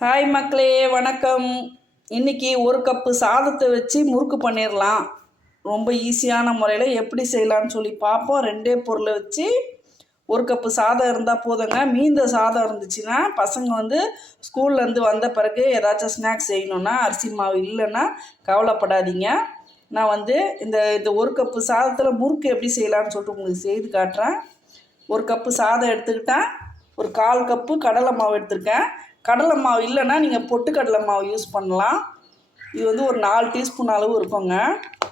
Hi மக்களே வணக்கம். இன்னைக்கு ஒரு கப்பு சாதத்தை வச்சு முறுக்கு பண்ணிடலாம் ரொம்ப ஈஸியான முறையில் எப்படி செய்யலான்னு சொல்லி பார்ப்போம் ரெண்டே பொருளை வச்சு ஒரு கப்பு சாதம் இருந்தால் போதுங்க. மீந்த சாதம் இருந்துச்சுன்னா பசங்க வந்து ஸ்கூல்லேருந்து வந்த பிறகு ஏதாச்சும் ஸ்நாக்ஸ் செய்யணுன்னா அரிசி மாவு இல்லைன்னா கவலைப்படாதீங்க. நான் வந்து இந்த இந்த ஒரு கப்பு சாதத்தில் முறுக்கு எப்படி செய்யலாம்னு சொல்லிட்டு உங்களுக்கு செய்து காட்டுறேன். ஒரு கப்பு சாதம் எடுத்துக்கிட்டேன். ஒரு கால் கப்பு கடலை மாவு எடுத்திருக்கேன். கடலை மாவு இல்லைன்னா நீங்கள் பொட்டு கடலை மாவு யூஸ் பண்ணலாம். இது வந்து ஒரு நாலு டீஸ்பூன் அளவு இருக்குங்க.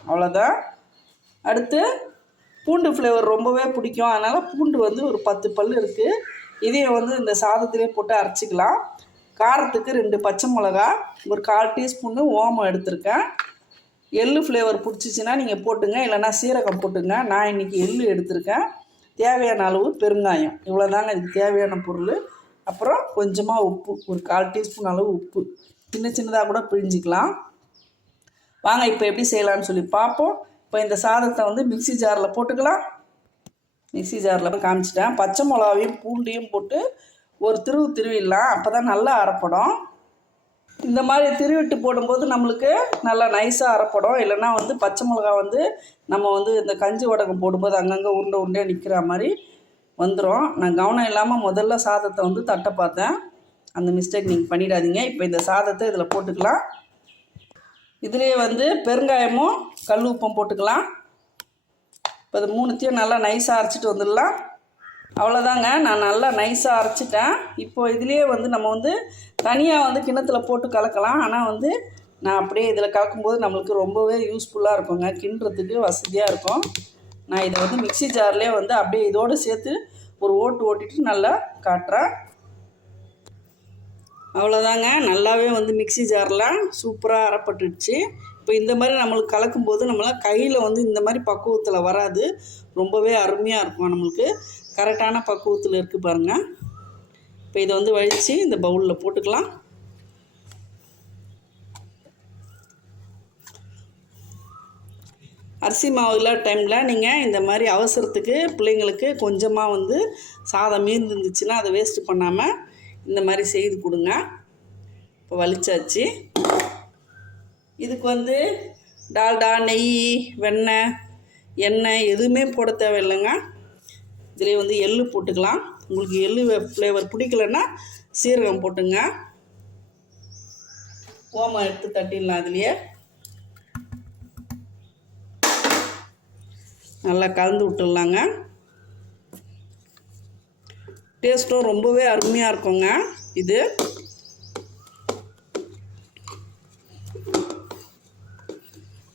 அவ்வளோதான் அடுத்து பூண்டு ஃப்ளேவர் ரொம்பவே பிடிக்கும். அதனால் பூண்டு வந்து ஒரு பத்து பல் இருக்குது இதையும் வந்து இந்த சாதத்திலே போட்டு அரைச்சிக்கலாம். காரத்துக்கு ரெண்டு பச்சை மிளகா ஒரு கால் டீஸ்பூன்னு ஓமம் எடுத்திருக்கேன். எள்ளு ஃப்ளேவர் பிடிச்சிச்சின்னா நீங்கள் போட்டுங்க. இல்லைன்னா சீரகம் போட்டுங்க. நான் இன்றைக்கி எள்ளு எடுத்திருக்கேன். தேவையான அளவு பெருங்காயம். இவ்வளோதாங்க இதுக்கு தேவையான பொருள். அப்புறம் கொஞ்சமாக உப்பு ஒரு கால் டீஸ்பூன் அளவு உப்பு. சின்ன சின்னதாக கூட பிழிஞ்சிக்கலாம். வாங்க இப்போ எப்படி செய்யலாம்னு சொல்லி பார்ப்போம் இப்போ இந்த சாதத்தை வந்து மிக்சி ஜாரில் போட்டுக்கலாம். மிக்ஸி ஜாரில் காமிச்சிட்டேன். பச்சை மிளகாவையும் பூண்டையும் போட்டு ஒரு திருவு திருவிடலாம். அப்போ தான் நல்லா அரைப்படும். இந்த மாதிரி திருவிட்டு போடும்போது நம்மளுக்கு நல்லா நைஸாக அரைப்படும். இல்லைன்னா வந்து பச்சை மிளகா வந்து நம்ம வந்து இந்த கஞ்சி உடகம் போடும்போது அங்கங்கே உருண்டை உருண்டையாக நிற்கிற மாதிரி வந்துடும் நான் கவனம் இல்லாமல் முதல்ல சாதத்தை வந்து தட்டை பார்த்தேன். அந்த மிஸ்டேக் நீங்கள் பண்ணிடாதீங்க. இப்போ இந்த சாதத்தை இதில் போட்டுக்கலாம். இதுலேயே வந்து பெருங்காயமும் கல் உப்பும் போட்டுக்கலாம். இப்போ இது மூணுத்தையும் நல்லா நைஸாக அரைச்சிட்டு வந்துடலாம். அவ்வளோதாங்க நான் நல்லா நைஸாக அரைச்சிட்டேன். இப்போது இதுலேயே வந்து நம்ம வந்து தனியாக வந்து கிண்ணத்தில் போட்டு கலக்கலாம். ஆனால் வந்து நான் அப்படியே இதில் கலக்கும்போது நம்மளுக்கு ரொம்பவே யூஸ்ஃபுல்லாக இருக்குங்க. கிண்டுறதுக்கு வசதியாக இருக்கும். நான் இதை வந்து மிக்ஸி ஜார்லேயே வந்து அப்படியே இதோடு சேர்த்து ஒரு ஓட்டு ஓட்டிட்டு நல்லா காட்டுறேன். அவ்வளோதாங்க நல்லாவே வந்து மிக்ஸி ஜாரில் சூப்பராக அறப்பட்டுடுச்சு இப்போ இந்த மாதிரி நம்மளுக்கு கலக்கும்போது நம்மளால் கையில் வந்து இந்த மாதிரி பக்குவத்தில் வராது. ரொம்பவே அருமையாக இருக்கும் நம்மளுக்கு. கரெக்டான பக்குவத்தில் இருக்குது பாருங்கள் இப்போ இதை வந்து வழித்து இந்த பவுலில் போட்டுக்கலாம். அரிசி மாவு இல்லாத டைமில் நீங்கள் இந்த மாதிரி அவசரத்துக்கு பிள்ளைங்களுக்கு கொஞ்சமாக வந்து சாதம் மீந்து இருந்துச்சுன்னா அதை வேஸ்ட்டு பண்ணாமல் இந்த மாதிரி செய்து கொடுங்க. இப்போ வலிச்சாச்சு. இதுக்கு வந்து டால்டா நெய் வெண்ணெய் எண்ணெய் எதுவுமே போட தேவையில்லைங்க. இதிலே வந்து எள்ளு போட்டுக்கலாம். உங்களுக்கு எள்ளு ஃப்ளேவர் பிடிக்கலன்னா சீரகம் போட்டுங்க. ஓமம் எடுத்து தட்டிடலாம் அதுலேயே நல்லா கலந்து விட்டுடலாங்க. டேஸ்ட்டும் ரொம்பவே அருமையாக இருக்குங்க இது.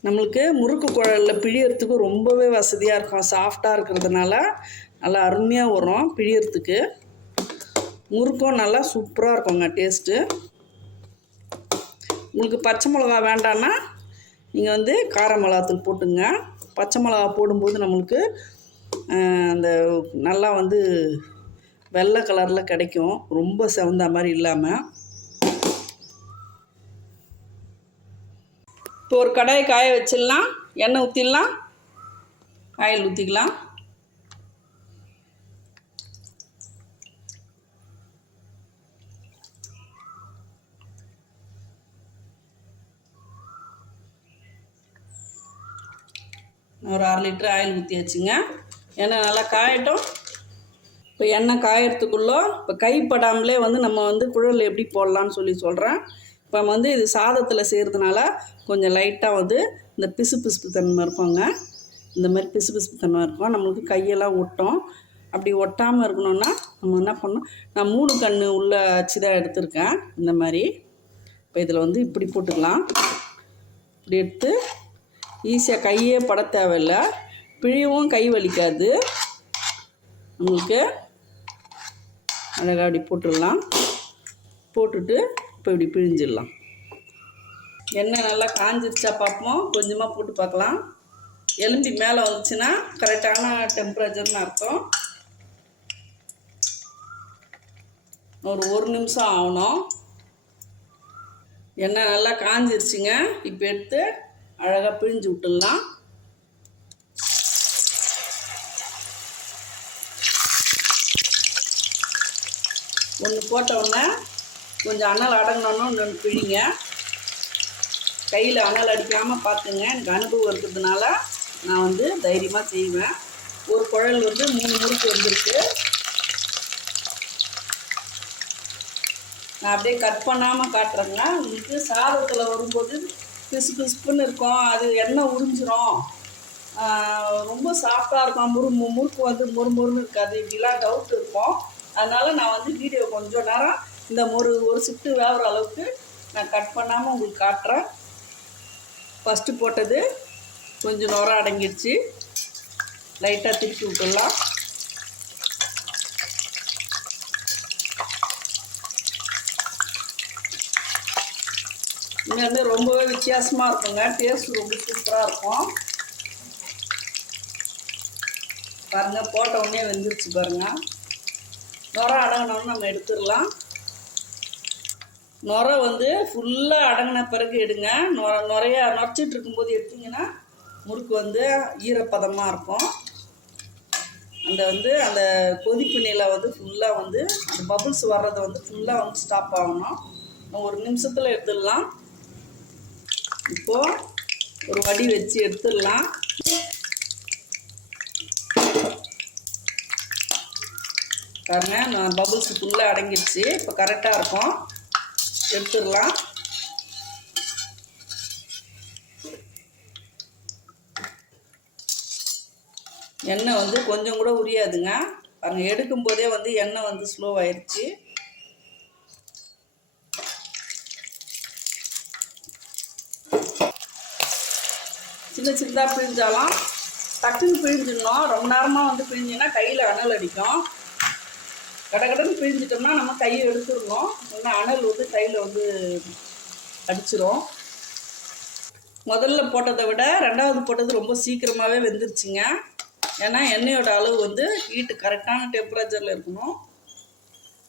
நம்மளுக்கு முறுக்கு குழலில் பிழியறதுக்கு ரொம்பவே வசதியாக இருக்கும். சாஃப்டாக இருக்கிறதுனால நல்லா அருமையாக வரும் பிழியறதுக்கு. முறுக்கும் நல்லா சூப்பராக இருக்குங்க டேஸ்ட்டு. உங்களுக்கு பச்சை மிளகா வேண்டான்னா நீங்கள் வந்து கார மிளகாத்தூள் போட்டுங்க. பச்சை மிளகா போடும்போது நம்மளுக்கு அந்த நல்லா வந்து வெள்ளை கலரில் கிடைக்கும். ரொம்ப செவந்த மாதிரி இல்லாமல் இப்போ ஒரு கடாயை காய வச்சிடலாம். எண்ணெய் ஊற்றிடலாம் ஆயில் ஊற்றிக்கலாம் ஒரு அரை லிட்டர் ஆயில் ஊற்றியாச்சுங்க எண்ணெய் நல்லா காயட்டும். இப்போ எண்ணெய் காயறதுக்குள்ளே இப்போ கைப்படாமலே வந்து நம்ம வந்து குழல் எப்படி போடலான்னு சொல்லி சொல்கிறேன் இப்போ வந்து இது சாதத்தில் செய்கிறதுனால கொஞ்சம் லைட்டாக வந்து இந்த பிசு பிசுப்பு தன்மை இருக்குங்க. இந்த மாதிரி பிசு பிசுப்பு தன்மை இருக்கும். நம்மளுக்கு கையெல்லாம் ஒட்டும். அப்படி ஒட்டாமல் இருக்கணும்னா நம்ம என்ன பண்ணோம் நான் மூணு கன்று உள்ள அச்சுதான் எடுத்திருக்கேன். இந்த மாதிரி. இப்போ இதில் வந்து இப்படி போட்டுக்கலாம். இப்படி எடுத்து ஈஸியாக கையே பட தேவையில்லை. பிழியவும் கை வலிக்காது. நம்மளுக்கு அழகாக அப்படி போட்டுடலாம். போட்டுட்டு இப்போ இப்படி பிழிஞ்சிடலாம். எண்ணெய் நல்லா காஞ்சிருச்சா பார்ப்போம். கொஞ்சமாக போட்டு பார்க்கலாம். எலும்பி மேலே வந்துச்சுன்னா கரெக்டான டெம்பரேச்சர்னு அர்த்தம். ஒரு ஒரு நிமிஷம் ஆகணும். எண்ணெய் நல்லா காஞ்சிருச்சுங்க. இப்போ எடுத்து அழகாக பிழிஞ்சு விட்டுடலாம். ஒன்று போட்டவுடனே கொஞ்சம் அனல் அடங்கணுன்னு ஒன்று பிழிங்க. கையில் அனல் அடிக்காமல் பார்த்துங்க எனக்கு அனுபவம் இருக்கிறதுனால நான் வந்து தைரியமாக செய்வேன். ஒரு குழல் வந்து மூணு முறுக்கு வந்திருக்கு. நான் அப்படியே கட் பண்ணாமல் காட்டுறேங்க. உங்களுக்கு சாதத்தில் வரும்போது பிசு பிசுப்புன்னு இருக்கும். அது எண்ணெய் உறிஞ்சிரும். ரொம்ப சாஃப்டாக இருக்கும். முறு மு- முறுக்கு வந்து முறுமுறுன்னு இருக்காது. இப்படிலாம் டவுட் இருக்கும். அதனால் நான் வந்து வீடியோ கொஞ்சம் நேரம் இந்த ஒரு ஒரு ஷிஃப்ட்டு வேகிற அளவுக்கு நான் கட் பண்ணாமல் உங்களுக்கு காட்டுறேன். ஃபஸ்ட்டு போட்டது கொஞ்சம் நேரம் அடங்கிடுச்சு. லைட்டாக திருப்பி விட்டுடலாம். இங்கே வந்து ரொம்பவே வித்தியாசமாக இருக்குங்க. டேஸ்ட் ரொம்ப சூப்பராக இருக்கும். பாருங்கள் போட்ட உடனே வெந்துருச்சு பாருங்கள் நுர அடங்கினோன்னு நம்ம எடுத்துடலாம். நுர வந்து ஃபுல்லாக அடங்கின பிறகு எடுங்க. நுர நுறைய நுரைச்சிட்டு இருக்கும்போது எடுத்தீங்கன்னா முறுக்கு வந்து ஈரப்பதமாக இருக்கும். அந்த வந்து அந்த கொதிப்பு நிலை வந்து ஃபுல்லாக வந்து அந்த பபுள்ஸ் வர்றதை வந்து ஃபுல்லாக வந்து ஸ்டாப் ஆகணும். ஒரு நிமிஷத்தில் எடுத்துடலாம். இப்போது ஒரு வடி வச்சு எடுத்துடலாம். பாருங்க நான் பபுள்ஸ் ஃபுல்லாக அடங்கிடுச்சு. இப்போ கரெக்டாக இருக்கும். எடுத்துடலாம். எண்ணெய் வந்து கொஞ்சம் கூட உரியாதுங்க. பாருங்கள் எடுக்கும்போதே வந்து எண்ணெய் வந்து ஸ்லோ சின்ன சின்னதாக பிழிஞ்சாலும் டக்குன்னு பிழிஞ்சிடணும் ரொம்ப நேரமாக வந்து பிழிஞ்சிங்கன்னா கையில் அனல் அடிக்கும். கடகடன்னு பிழிஞ்சிட்டோம்னா நம்ம கையை எடுத்துடணும். இல்லைன்னா அனல் வந்து கையில் வந்து அடிச்சிரும். முதல்ல போட்டதை விட ரெண்டாவது போட்டது ரொம்ப சீக்கிரமாகவே வெந்துருச்சுங்க. ஏன்னா எண்ணெயோட அளவு வந்து ஹீட்டு கரெக்டான டெம்பரேச்சரில் இருக்கணும்.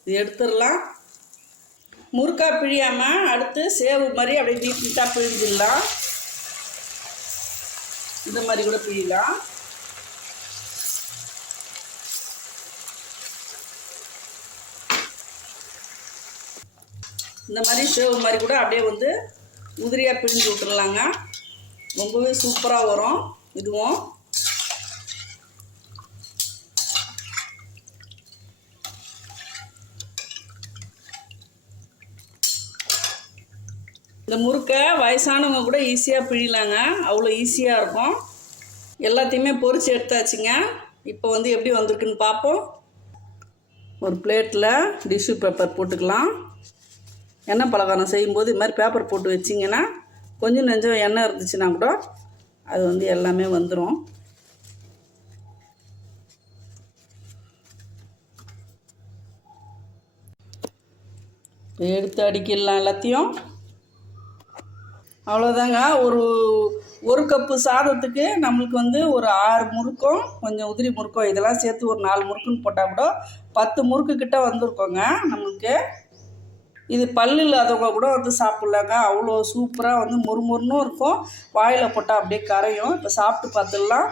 இது எடுத்துடலாம். முறுக்கா பிழியாமல் அடுத்து சேவு மாதிரி அப்படியே நீட் நீட்டாக பிழிஞ்சிடலாம். இந்த மாதிரி கூட பிழியலாம். இந்த மாதிரி சேவு மாதிரி கூட அப்படியே வந்து உதிரியாக பிழிஞ்சு விட்டுடலாங்க ரொம்பவே சூப்பராக வரும். இதுவும் இந்த முறுக்கை வயசானவங்க கூட ஈஸியாக பிழிலாங்க. அவ்வளோ ஈஸியாக இருக்கும். எல்லாத்தையுமே பொறிச்சு எடுத்தாச்சுங்க. இப்போ வந்து எப்படி வந்திருக்குன்னு பார்ப்போம். ஒரு பிளேட்டில் டிஷ்யூ பேப்பர் போட்டுக்கலாம். எண்ணெய் பலகாரம் செய்யும்போது இது மாதிரி பேப்பர் போட்டு வச்சிங்கன்னா கொஞ்சம் நெஞ்சம் எண்ணெய் இருந்துச்சுன்னா கூட அது வந்து எல்லாமே வந்துடும் எடுத்து அடிக்கிடலாம் எல்லாத்தையும். அவ்வளோதாங்க ஒரு ஒரு கப்பு சாதத்துக்கு நம்மளுக்கு வந்து ஒரு ஆறு முறுக்கும் கொஞ்சம் உதிரி முறுக்கும் இதெல்லாம் சேர்த்து ஒரு நாலு முறுக்குன்னு போட்டால் கூட பத்து முறுக்கு கிட்ட வந்திருக்கோங்க நம்மளுக்கு. இது பல்லு இல்லாதவங்க கூட வந்து சாப்பிட்லாங்க. அவ்வளோ சூப்பராக வந்து முறுமுறுன்னு இருக்கும். வாயில் போட்டால் அப்படியே கரையும். இப்போ சாப்பிட்டு பார்த்துடலாம்.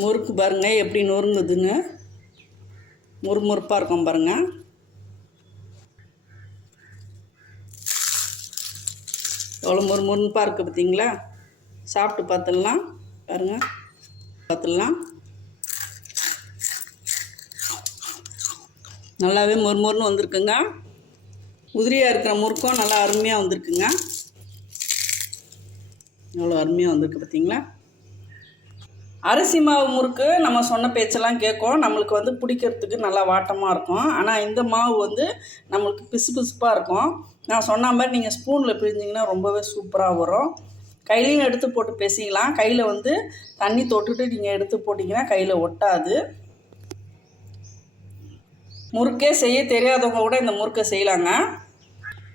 முறுக்கு பாருங்கள் எப்படி நொறுங்குதுன்னு. முறுமுறுப்பாக இருக்கும் பாருங்கள் எவ்வளோ மொறு மொறுப்பாக இருக்குது பார்த்தீங்களா? சாப்பிட்டு பார்த்துடலாம். பாருங்கள் பார்த்துடலாம். நல்லாவே மொறு மொறுன்னு வந்திருக்குங்க. உதிரியாக இருக்கிற முறுக்கும் நல்லா அருமையாக வந்திருக்குங்க. எவ்வளோ அருமையாக வந்திருக்கு பார்த்தீங்களா? அரிசி மாவு முறுக்கு நம்ம சொன்ன பேச்செல்லாம் கேட்கும். நம்மளுக்கு வந்து பிடிக்கிறதுக்கு நல்லா வாட்டமாக இருக்கும். ஆனால் இந்த மாவு வந்து நம்மளுக்கு பிசு பிசுப்பாக இருக்கும். நான் சொன்ன மாதிரி நீங்கள் ஸ்பூனில் பிரிஞ்சிங்கன்னா ரொம்பவே சூப்பராக வரும். கையிலையும் எடுத்து போட்டு பேசிக்கலாம். கையில் வந்து தண்ணி தொட்டுட்டு நீங்கள் எடுத்து போட்டிங்கன்னா கையில் ஒட்டாது. முறுக்கே செய்ய தெரியாதவங்க கூட இந்த முறுக்கை செய்யலாங்க.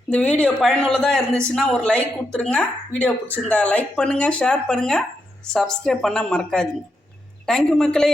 இந்த வீடியோ பயனுள்ளதாக இருந்துச்சுன்னா ஒரு லைக் கொடுத்துருங்க. வீடியோ பிடிச்சிருந்தா லைக் பண்ணுங்கள் ஷேர் பண்ணுங்கள் சப்ஸ்கிரைப் பண்ண மறக்காதீங்க. தேங்க்யூ மக்களே.